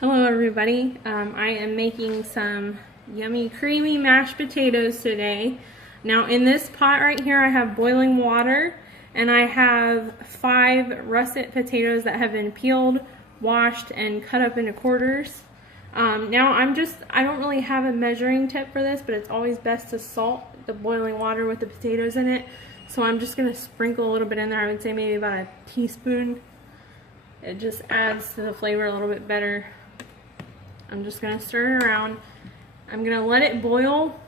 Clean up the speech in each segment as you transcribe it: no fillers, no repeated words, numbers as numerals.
Hello everybody, I am making some yummy creamy mashed potatoes today. Now in this pot right here I have boiling water and I have 5 russet potatoes that have been peeled, washed, and cut up into quarters. Now I don't really have a measuring tip for this, but it's always best to salt the boiling water with the potatoes in it. So I'm just going to sprinkle a little bit in there. I would say maybe about a teaspoon. It just adds to the flavor a little bit better. I'm just going to stir it around. I'm going to let it boil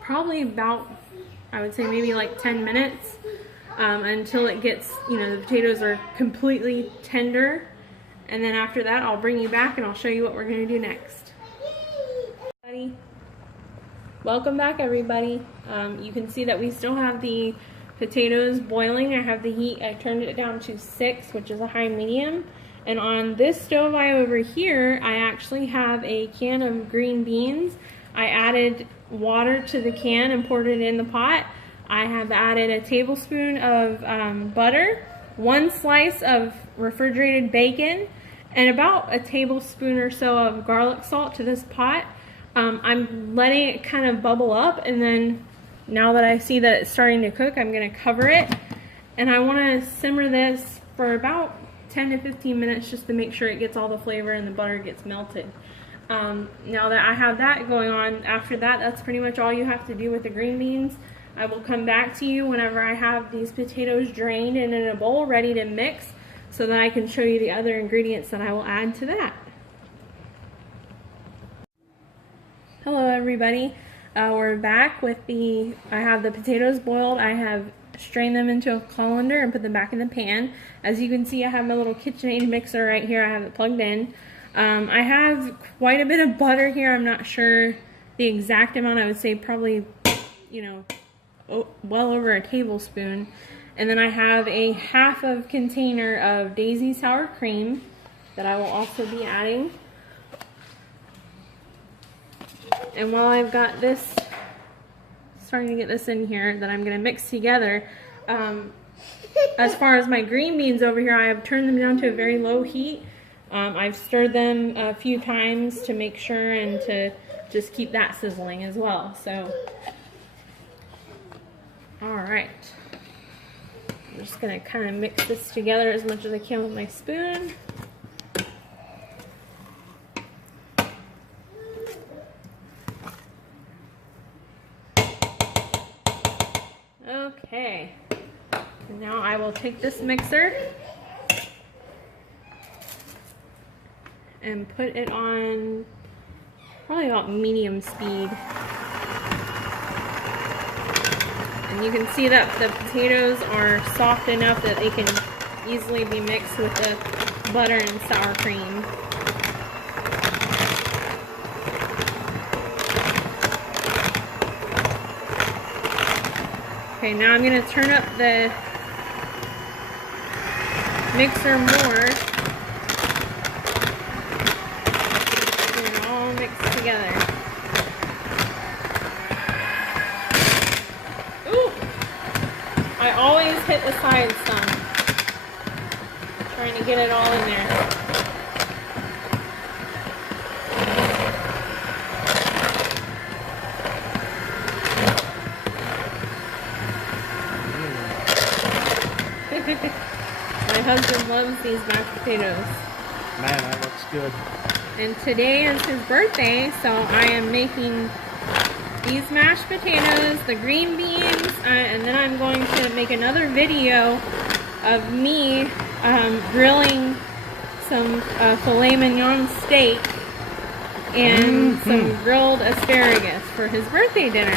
probably about, I would say maybe like 10 minutes until it gets, the potatoes are completely tender. And then after that, I'll bring you back and I'll show you what we're going to do next. Welcome back, everybody. You can see that we still have the potatoes boiling. I have the heat, I turned it down to 6, which is a high medium. And on this stove over here, I actually have a can of green beans. I added water to the can and poured it in the pot. I have added a tablespoon of butter, 1 slice of refrigerated bacon, and about a tablespoon or so of garlic salt to this pot. I'm letting it kind of bubble up, and then now that I see that it's starting to cook, I'm going to cover it. And I want to simmer this for about 10 to 15 minutes just to make sure it gets all the flavor and the butter gets melted. Now that I have that going on, after that, that's pretty much all you have to do with the green beans. I will come back to you whenever I have these potatoes drained and in a bowl ready to mix so that I can show you the other ingredients that I will add to that. Hello everybody, we're back with I have the potatoes boiled. I have strain them into a colander and put them back in the pan. As you can see, I have my little KitchenAid mixer right here. I have it plugged in. I have quite a bit of butter here. I'm not sure the exact amount. I would say probably, well over a tablespoon. And then I have a half of container of Daisy sour cream that I will also be adding. And while I've got this, starting to get this in here that I'm going to mix together, as far as my green beans over here, I have turned them down to a very low heat. I've stirred them a few times to make sure and to just keep that sizzling as well. So, alright. I'm just going to kind of mix this together as much as I can with my spoon. Okay, now I will take this mixer and put it on probably about medium speed. And you can see that the potatoes are soft enough that they can easily be mixed with the butter and sour cream. Okay, now I'm going to turn up the mixer more. Get it all mixed together. Ooh! I always hit the sides some. Trying to get it all in there. My husband loves these mashed potatoes. Man, that looks good. And today is his birthday, so I am making these mashed potatoes, the green beans, and then I'm going to make another video of me grilling some filet mignon steak and some grilled asparagus for his birthday dinner.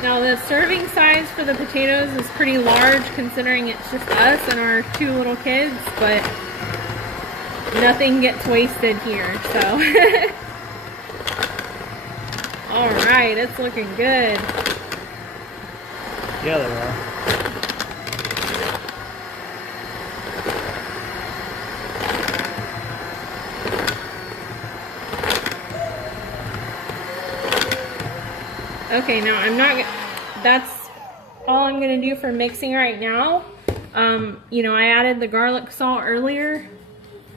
Now the serving size for the potatoes is pretty large considering it's just us and our 2 little kids, but nothing gets wasted here, so. Alright, it's looking good. Yeah, they are. Okay, now that's all I'm going to do for mixing right now. You know, I added the garlic salt earlier,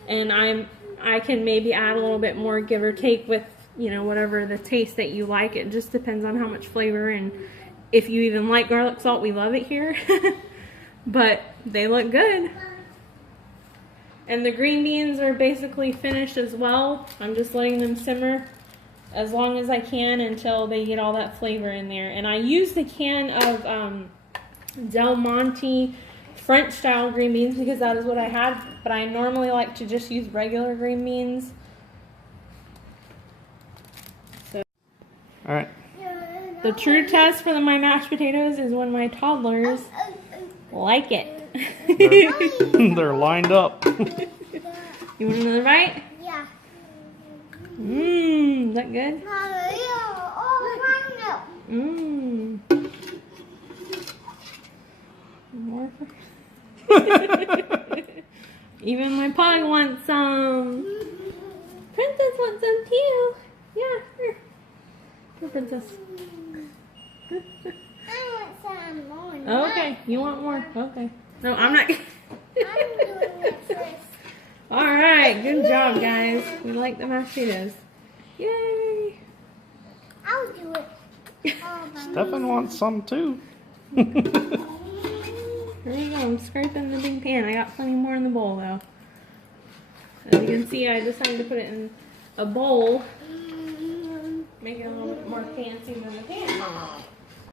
and I can maybe add a little bit more, give or take, with, you know, whatever the taste that you like. It just depends on how much flavor, and if you even like garlic salt, we love it here. But they look good. And the green beans are basically finished as well. I'm just letting them simmer as long as I can until they get all that flavor in there. And I used a can of Del Monte French style green beans because that is what I had, but I normally like to just use regular green beans. So, All right. the true test for my mashed potatoes is when my toddlers like it. They're lined up. You want another bite? Yeah. Mmm, is that good? Mmm. More for... Even my pug wants some. Princess wants some too. Yeah, here. Here, Princess. I want some more. Okay, you want more? Okay. No, I'm not. I'm doing it first. Alright, good job, guys. We like the mashed potatoes. Yay! I'll do it. Stefan wants some too. Here we go. I'm scraping the big pan. I got plenty more in the bowl, though. As you can see, I decided to put it in a bowl. Make it a little bit more fancy than the pan.